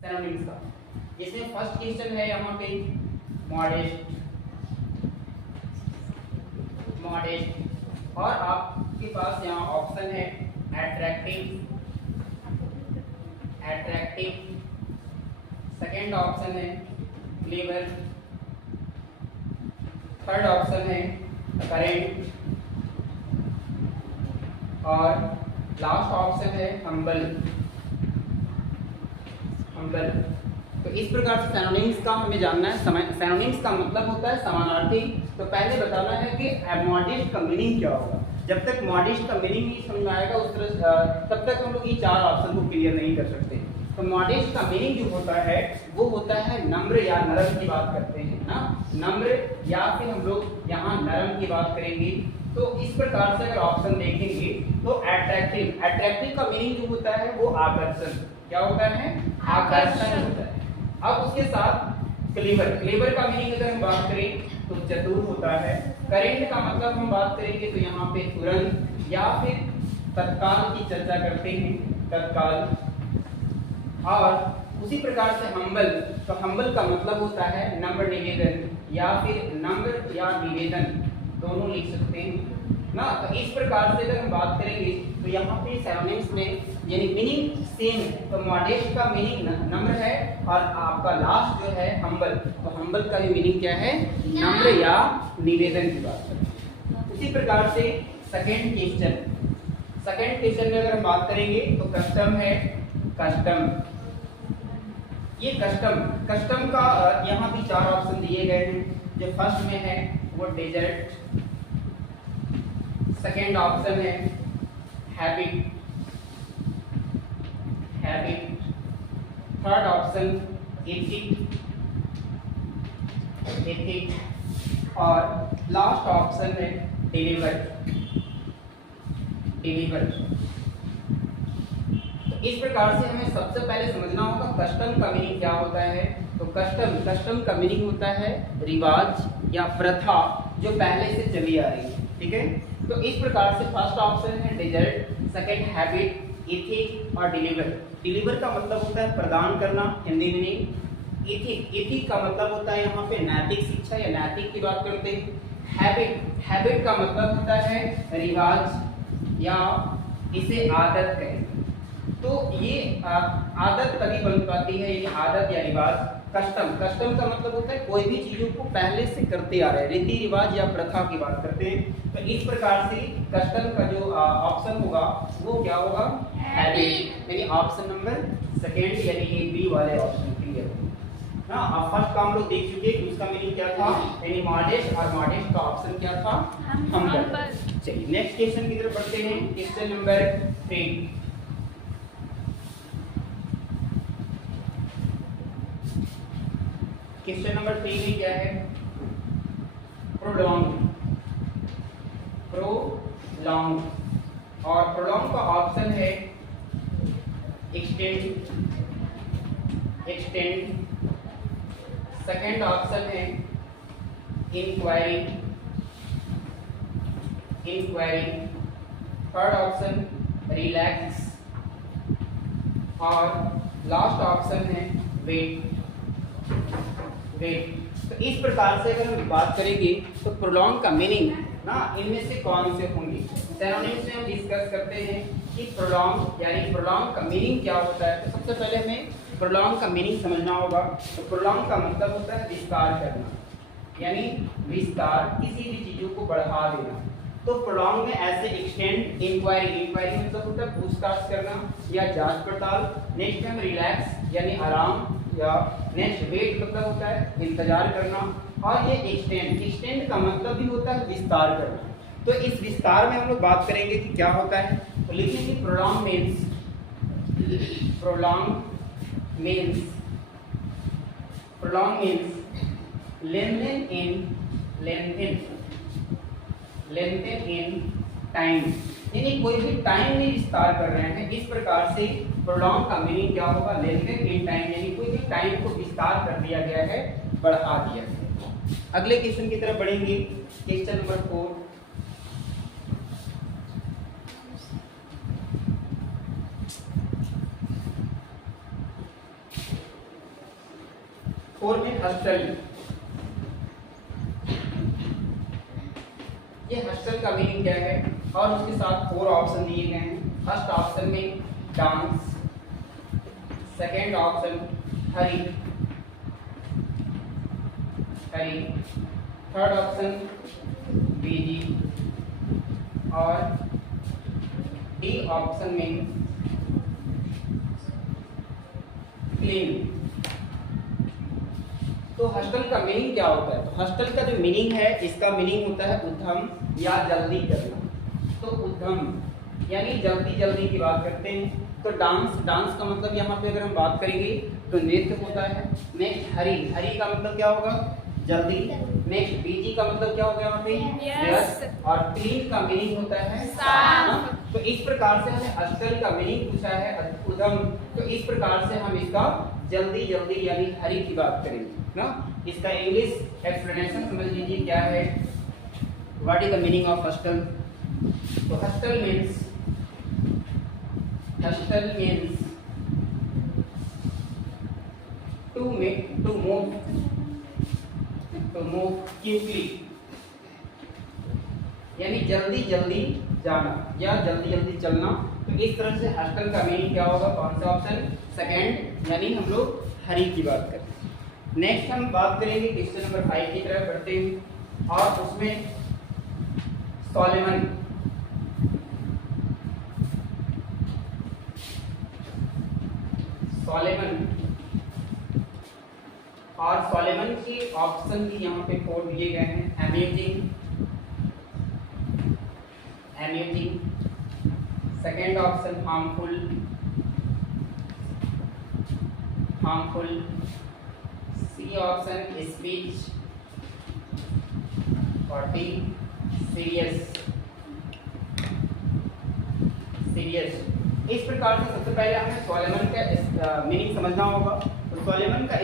Synonyms का। इसमें first question है यहाँ पे मॉडेस्ट, मॉडेस्ट, और आपके पास यहाँ ऑप्शन है एट्रैक्टिव, एट्रैक्टिव, सेकेंड ऑप्शन है क्लेवर, थर्ड ऑप्शन है करेंट, और लास्ट ऑप्शन है हम्बल, हम्बल। तो इस प्रकार से सिनोनिम्स का हमें जानना है। सिनोनिम्स का मतलब होता है समानार्थी। तो पहले बताना है कि मॉडेस्ट का मीनिंग क्या होगा। जब तक मॉडेस्ट का मीनिंग नहीं समझ में आएगा उस तरह तब तक हम लोग ये चार ऑप्शन को क्लियर नहीं कर सकते। तो मॉडेस्ट का मीनिंग जो होता है वो होता है नम्र या नरम की बात करते हैं ना, नम्र, या फिर हम लोग यहाँ नरम की बात करेंगे। तो इस प्रकार से अगर ऑप्शन देखेंगे तो एट्रैक्टिव, एट्रैक्टिव का मीनिंग जो होता है वो आकर्षण, क्या होता है, आकर्षण होता है। अब उसके साथ क्लेवर, क्लेवर का मीनिंग अगर हम बात करें तो चतुर होता है। करेंट का मतलब हम बात करेंगे तो यहाँ पे तुरंत या फिर तत्काल की चर्चा करते हैं, तत्काल। और उसी प्रकार से हम्बल, तो हम्बल का मतलब होता है नम्र, निवेदन, या फिर नम्र या निवेदन दोनों लिख सकते हैं ना। तो इस प्रकार से अगर हम बात करेंगे तो यहाँ पे सिनोनिम्स में यानी मीनिंग सेम है। तो मॉडेस्ट का मीनिंग नम्र है और आपका लास्ट जो है हम्बल, तो हम्बल का भी मीनिंग क्या है, नम्र या निवेदन की बात करते हैं। उसी प्रकार से सेकंड क्वेश्चन, सेकंड क्वेश्चन में अगर हम बात करेंगे तो कस्टम है, कस्टम। ये कस्टम, कस्टम का यहाँ भी चार ऑप्शन दिए गए हैं। जो फर्स्ट में है वो डेजर्ट, सेकेंड ऑप्शन है habit, habit, third option ethic, ethic, और लास्ट ऑप्शन है डिलीवर, डिलीवर। तो इस प्रकार से हमें सबसे पहले समझना होगा कस्टम का मीनिंग क्या होता है। तो कस्टम, कस्टम का मीनिंग होता है रिवाज या प्रथा जो पहले से चली आ रही है, ठीक है। तो इस प्रकार से फर्स्ट ऑप्शन है डेजर्ट, सेकंड हैबिट, एथिक और डिलीवर। डिलीवर का मतलब होता है प्रदान करना, हिंदी मीनिंग। एथिक, एथिक का मतलब होता है यहाँ पे नैतिक शिक्षा या नैतिक की बात करते हैं। हैबिट, हैबिट का मतलब होता है रिवाज या इसे आदत कहें। तो ये आदत तभी बन पाती है, ये आदत या रिवाज। कस्टम, कस्टम का मतलब होता है कोई भी चीजों को पहले से करते आ रहे हैं, रीति रिवाज या प्रथा की बात करते हैं। तो इस प्रकार से कस्टम का जो ऑप्शन होगा वो क्या होगा, हैबिट, यानी ऑप्शन नंबर सेकंड यानी ए बी वाले ऑप्शन क्लियर होगा ना। अब फर्स्ट का हम लोग देख चुके हैं, उसका मीनिंग क्या था, यानी मॉडेस्ट, और मॉडेस्ट का ऑप्शन क्या था, हम्बल। चलिए नेक्स्ट क्वेश्चन की तरफ बढ़ते हैं। Question number 3। क्वेश्चन नंबर 3 में क्या है, प्रोलॉन्ग, प्रोलॉन्ग, और प्रोलॉन्ग का ऑप्शन है एक्सटेंड, एक्सटेंड, सेकंड ऑप्शन है inquiry, inquiry, third option relax, और लास्ट ऑप्शन है वेट, वेट। तो इस प्रकार से अगर हम बात करेंगे तो प्रोलॉन्ग का मीनिंग ना इनमें से कौन से होंगे। सिनोनिम्स में हम डिस्कस करते हैं कि प्रोलॉन्ग यानी प्रोलॉन्ग का मीनिंग क्या होता है। तो सबसे पहले हमें प्रोलॉन्ग का मीनिंग समझना होगा। तो प्रोलॉन्ग का मतलब होता है विस्तार करना, यानी विस्तार, किसी भी चीजों को बढ़ा देना। तो प्रोलॉन्ग में ऐसे एक्सटेंड, इंक्वायरी, इंक्वायरी मतलब होता है पूछताछ करना या जांच पड़ताल। नेक्स्ट में रिलैक्स यानी आराम, या नेक्स्ट वेट मतलब होता है इंतजार करना, और ये एक्सटेंड, एक्सटेंड का मतलब भी होता है विस्तार करना। तो इस विस्तार में हम लोग बात करेंगे कि क्या होता है। तो लिखेंगे prolong means, prolong means, prolong means lengthen in, lengthen, lengthen in time, यानी कोई भी टाइम में विस्तार कर रहे हैं। इस प्रकार से प्रोलॉन्ग का मीनिंग क्या होगा, लेंथन इन टाइम, यानी कोई भी टाइम को विस्तार कर दिया गया है, बढ़ा दिया गया। अगले क्वेश्चन की तरफ बढ़ेंगे। Question number 4। 4 में हॉस्टल। ये हॉस्टल का मीनिंग क्या है और उसके साथ 4 ऑप्शन दिए गए हैं। फर्स्ट ऑप्शन में डांस, सेकेंड ऑप्शन हरी, थर्ड ऑप्शन बीजी और डी ऑप्शन में क्लीन। तो हॉस्टल का मीनिंग क्या होता है? तो हॉस्टल का जो मीनिंग है, इसका मीनिंग होता है उद्यम या जल्दी करना। तो उद्यम यानी जल्दी जल्दी की बात करते हैं। तो डांस का मतलब यहाँ पे अगर हम बात करेंगे तो नृत्य होता है। नेक्स्ट हरी का मतलब क्या होगा? जल्दी। नेक्स्ट बीजी का मतलब क्या होगा यहाँ पे? यस। और क्लीन का मीनिंग होता है साफ। तो इस प्रकार से हमें हॉस्टल का मीनिंग पूछा है उद्यम, तो इस प्रकार से हम इसका जल्दी जल्दी यानी हरी की बात करेंगे ना। इसका इंग्लिश एक्सप्लेनेशन समझ लीजिए क्या है। What is the meaning of hustle? तो hustle means to move quickly, यानी जल्दी जल्दी जाना या जल्दी जल्दी चलना। तो इस तरह से हॉस्टल का मीनिंग क्या होगा? कौन सा ऑप्शन? सेकंड, यानी हम लोग हरी की बात करते हैं। नेक्स्ट हम बात करेंगे क्वेश्चन नंबर 5 की तरफ बढ़ते हैं और उसमें सोलेमन। और सोलेमन के ऑप्शन भी यहाँ पे 4 दिए गए हैं। Amazing, second option harmful, C option speech और डी सीरियस। इस प्रकार से सबसे पहले हमें सोलेमन का मीनिंग समझना होगा। तो सोलेमन का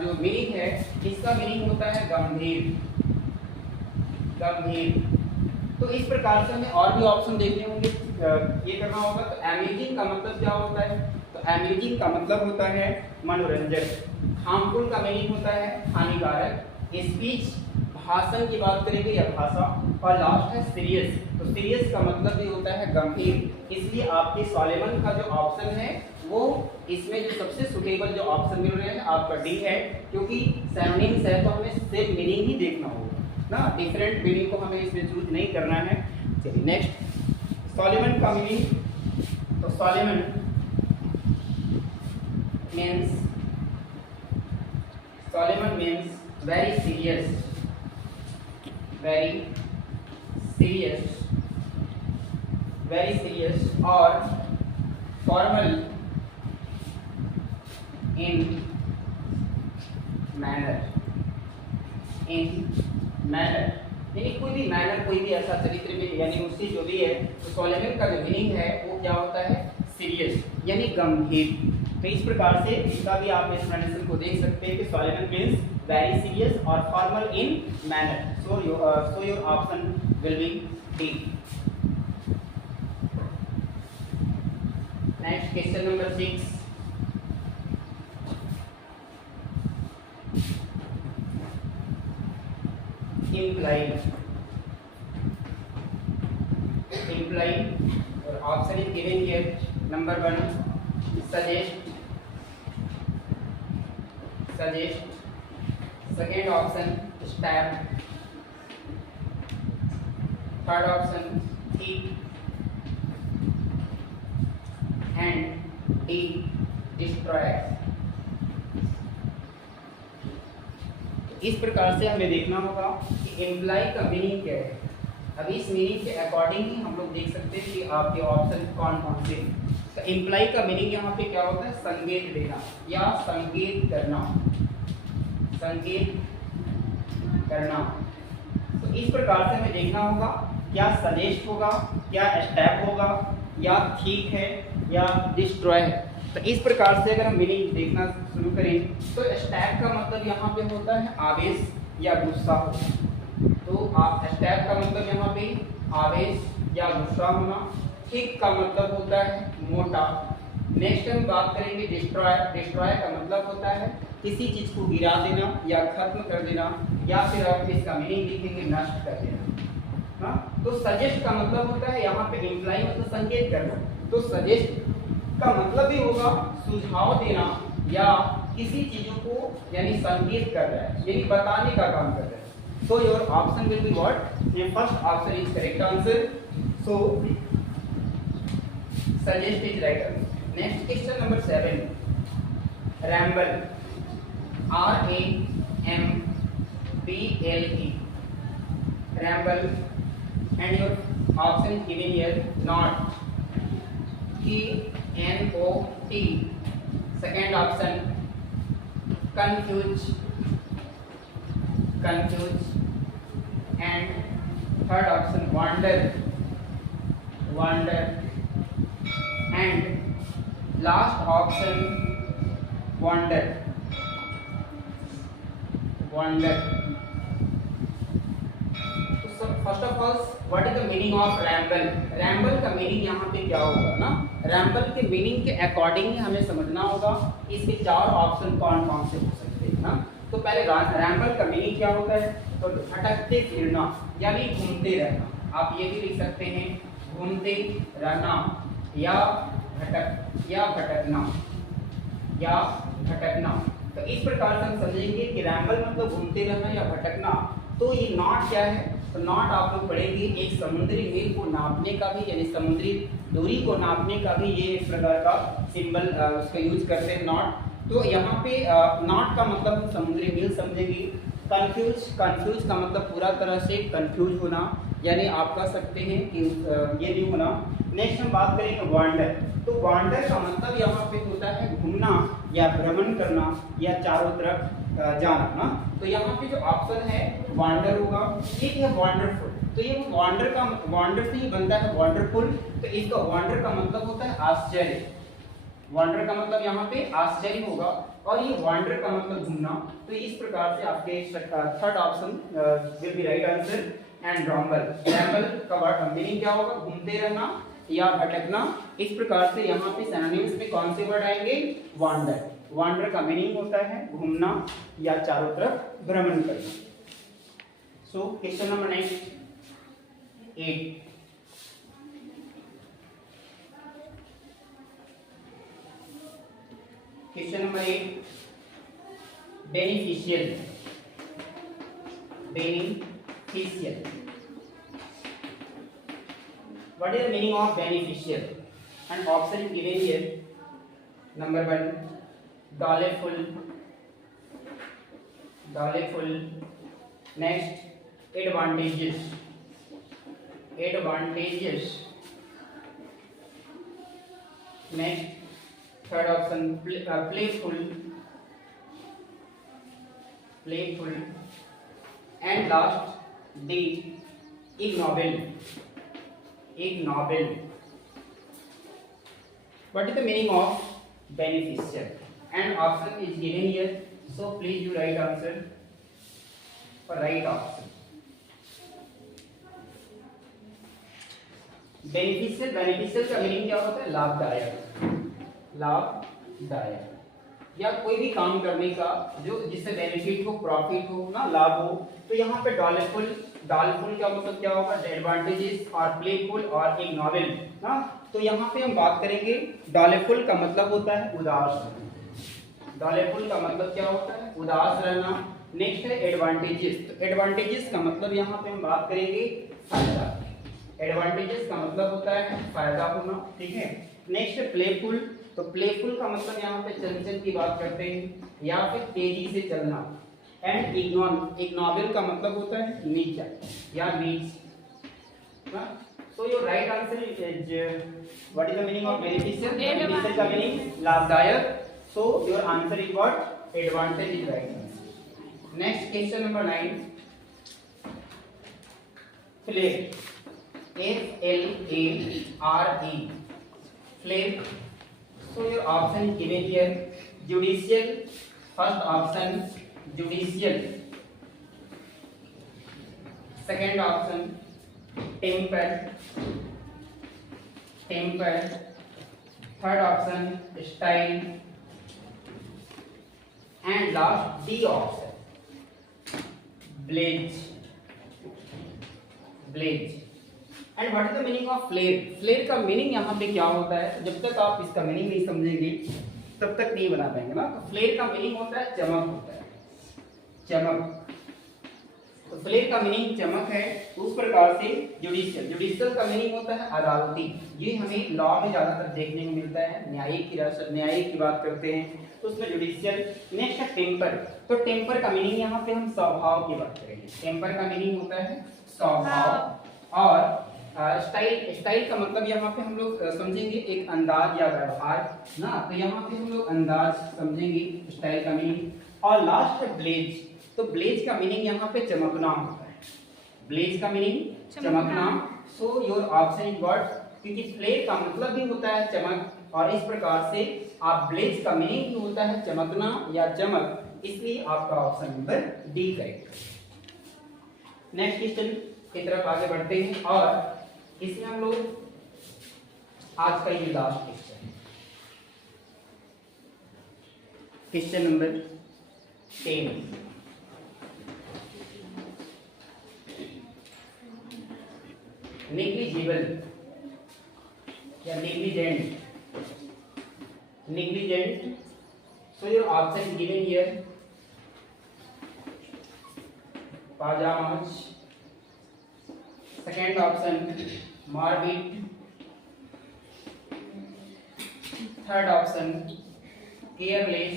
जो मीनिंग है, इसका मीनिंग होता है गंभीर। तो इस प्रकार से हमें और भी ऑप्शन देखने होंगे, ये करना होगा। तो अमेजिंग का मतलब क्या होता है? तो अमेजिंग का मतलब होता है मनोरंजक। हार्मफुल का मीनिंग होता है हानिकारक। स्पीच भाषण की बात करेंगे या भाषा। और लास्ट है सीरियस। तो सीरियस का मतलब भी होता है गंभीर। इसलिए आपके सोलेमन का जो ऑप्शन है वो इसमें जो सबसे सुटेबल जो ऑप्शन मिल रहे हैं आपका डी है, क्योंकि सिनोनिम्स है तो हमें सेम मीनिंग ही देखना होगा ना, डिफरेंट मीनिंग को हमें इसमें चूज नहीं करना है। चलिए नेक्स्ट सोलेमन का मीनिंग। तो सोलेमन मीन्स वेरी सीरियस और फॉर्मल इन मैनर, यानी कोई भी मैनर, कोई भी ऐसा चरित्र में यानी उससे जो भी है। तो सोलेमन का जो मीनिंग है वो क्या होता है? सीरियस यानी गंभीर। तो इस प्रकार से इसका भी आप एक्सप्लेनेशन को देख सकते हैं कि सोलेमन मीन्स वेरी सीरियस और formal in manner. So your option will B D. Next question number 6। imply और option is given here. Number 1 suggest, second option step, third option thief and D destroy. इस प्रकार से हमें देखना होगा कि employ का मीनिंग क्या है। अभी इस मीनिंग के अकॉर्डिंग ही हम लोग देख सकते हैं कि आपके ऑप्शन कौन कौन से। तो एम्प्लॉय का मीनिंग यहाँ पे क्या होता है? संकेत देना या संकेत करना। तो इस प्रकार से हमें देखना होगा क्या सजेस्ट होगा, क्या स्टेप होगा, या ठीक है, या डिस्ट्रॉय है। तो इस प्रकार से अगर हम मीनिंग देखना शुरू करें तो स्टैप का मतलब यहाँ पे होता है आवेश या गुस्सा हो। तो स्टैप का मतलब यहाँ पे आवेश या गुस्सा होना। थिक का मतलब होता है मोटा, नेक्स्ट हम बात करेंगे डिस्ट्रॉय। डिस्ट्रॉय का मतलब होता है किसी चीज को गिरा देना या खत्म कर देना, या फिर आप इसका मीनिंग लिखेंगे नष्ट कर देना। हाँ, तो सजेस्ट का मतलब होता है यहाँ पे इम्प्लाई मतलब संकेत करना, तो सजेस्ट का मतलब भी होगा सुझाव देना या किसी चीजों को यानी संकेत कर रहा है, यानी बताने का काम कर रहा है। So your option will be what, ये first option is correct answer. So suggest is right answer. Next question number 7, ramble, RAMBLE, ramble, and your option is given here, not, KNOT. Second option, confuse, and third option, wander, and last option, wander. First of all what is the meaning of ramble. Ramble का meaning यहाँ पे क्या होगा ना, ramble के meaning के according ही हमें समझना होगा इसके 4 ऑप्शन कौन कौन से हो सकते हैं ना। तो पहले रैम्बल का मीनिंग क्या होता है, तो भटकते फिरना यानी घूमते रहना। आप ये भी लिख सकते हैं घूमते रहना या भटकना। तो इस प्रकार से हम समझेंगे कि रैम्बल मतलब घूमते रहना या भटकना। तो ये नॉट क्या है, तो नॉट आप लोग पढ़ेंगे एक समुद्री मील को नापने का भी, यानी समुद्री दूरी को नापने का भी ये एक प्रकार का सिंबल उसका यूज करते हैं नॉट। तो यहाँ पे नॉट का मतलब समुद्री मील समझेंगे। कंफ्यूज का मतलब पूरा तरह से कंफ्यूज होना, यानी आप कह सकते हैं कि ये नहीं होना। नेक्स्ट हम बात करेंगे वांडर। तो वांडर का मतलब यहाँ पे होता है घूमना या भ्रमण करना या चारों तरफ जाना ना। तो यहाँ पे जो ऑप्शन है वांडर होगा। एक है वंडरफुल, तो ये वांडर से ही बनता है वंडरफुल। तो इसका वांडर का मतलब होता है आश्चर्य। वांडर का मतलब यहाँ पे आश्चर्य होगा, और ये वांडर का मतलब घूमना। तो इस प्रकार से आपके third option will B right answer. And ramble का मीनिंग क्या होगा, घूमते रहना या भटकना। इस प्रकार से यहाँ पे सिनोनिम्स में कौन से वर्ड आएंगे, वांडर का मीनिंग होता है घूमना या चारों तरफ भ्रमण करना। So question number 8, question number 8, beneficial. What is the meaning of beneficial? And option is given here. Number 1, doleful. Next, advantageous. Next, third option, playful. And last, D, ignoble. What is the meaning of beneficial? And option is given here, so please you write answer for right option. Beneficial का meaning क्या होता है, लाभदायक या कोई भी काम करने का जो जिससे बेनिफिट हो, प्रॉफिट हो ना, लाभ हो। तो यहाँ पे डॉलफुल का मतलब क्या होगा, एडवांटेजेस और प्लेफुल और इग्नोबल ना। तो यहाँ पे हम बात करेंगे डॉलफुल का मतलब होता है उदास। डॉलफुल का मतलब क्या होता है, उदास रहना। नेक्स्ट है एडवांटेजेस। तो एडवांटेजेस का मतलब यहाँ पे हम बात करेंगे फायदा। एडवांटेजेस का मतलब होता है फायदा होना, ठीक है। नेक्स्ट है प्लेफुल। तो प्लेफुल का मतलब यहाँ पे चंचल की बात करते हैं या फिर तेजी से चलना। एंड इग्नोबल का मतलब होता है नीचा या नीच। So your right answer is what is the meaning of beneficial? Beneficial का मीनिंग लाभदायक। So your answer is what, advantage is right answer. Next question number 9, flair. FLARE, flare. So your option is given here, judicial. First option, judicial. Second option, temper. Third option style, and last D option blaze. And what is the meaning of flair? Flair का meaning यहाँ पे क्या होता है? जब तक आप इसका मीनिंग नहीं समझेंगे तब तक नहीं बना पाएंगे ना। तो फ्लेयर का मीनिंग होता है चमक होता है, चमक। तो फ्लेयर का मीनिंग चमक है। उस प्रकार से जुडिशियल का मीनिंग होता है अदालती। ये हमें लॉ में ज्यादातर देखने को मिलता है। न्यायिक की बात करते हैं तो उसमें जुडिशियल। नेक्स्ट है टेम्पर। तो टेम्पर का मीनिंग यहाँ पे हम स्वभाव की बात करेंगे। टेम्पर का मीनिंग होता है स्वभाव। और स्टाइल का मतलब यहाँ पे हम लोग समझेंगे एक अंदाज या व्यवहार ना। तो यहाँ पे हम लोग अंदाज समझेंगे स्टाइल का मीनिंग। और लास्ट है ब्लेज। तो ब्लेज का मीनिंग यहाँ पे चमकना होता है। ब्लेज का मीनिंग चमकना। So your option is what? क्योंकि फ्लेयर का मतलब भी होता है चमक, और इस प्रकार से आप ब्लेज का मीनिंग भी होता है चमकना या चमक, इसलिए आपका option number D correct. Next question की तरफ आगे बढ़ते हैं, और इसमें हम लोग आज का ये लास्ट क्वेश्चन है, क्वेश्चन नंबर 10। नेग्लिजिबल या negligent. So your option given here pajamas, second option morbid, third option careless,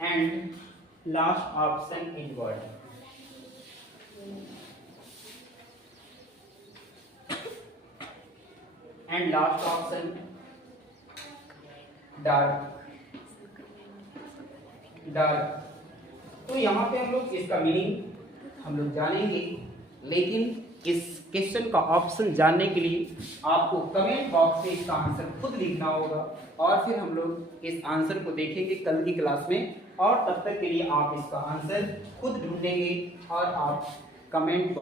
and last option is what? And last option dark। तो यहाँ पे हम लोग इसका मीनिंग हम लोग जानेंगे, लेकिन इस क्वेश्चन का ऑप्शन जानने के लिए आपको कमेंट बॉक्स में इसका आंसर खुद लिखना होगा, और फिर हम लोग इस आंसर को देखेंगे कल की क्लास में। और तब तक के लिए आप इसका आंसर खुद ढूंढेंगे और आप कमेंट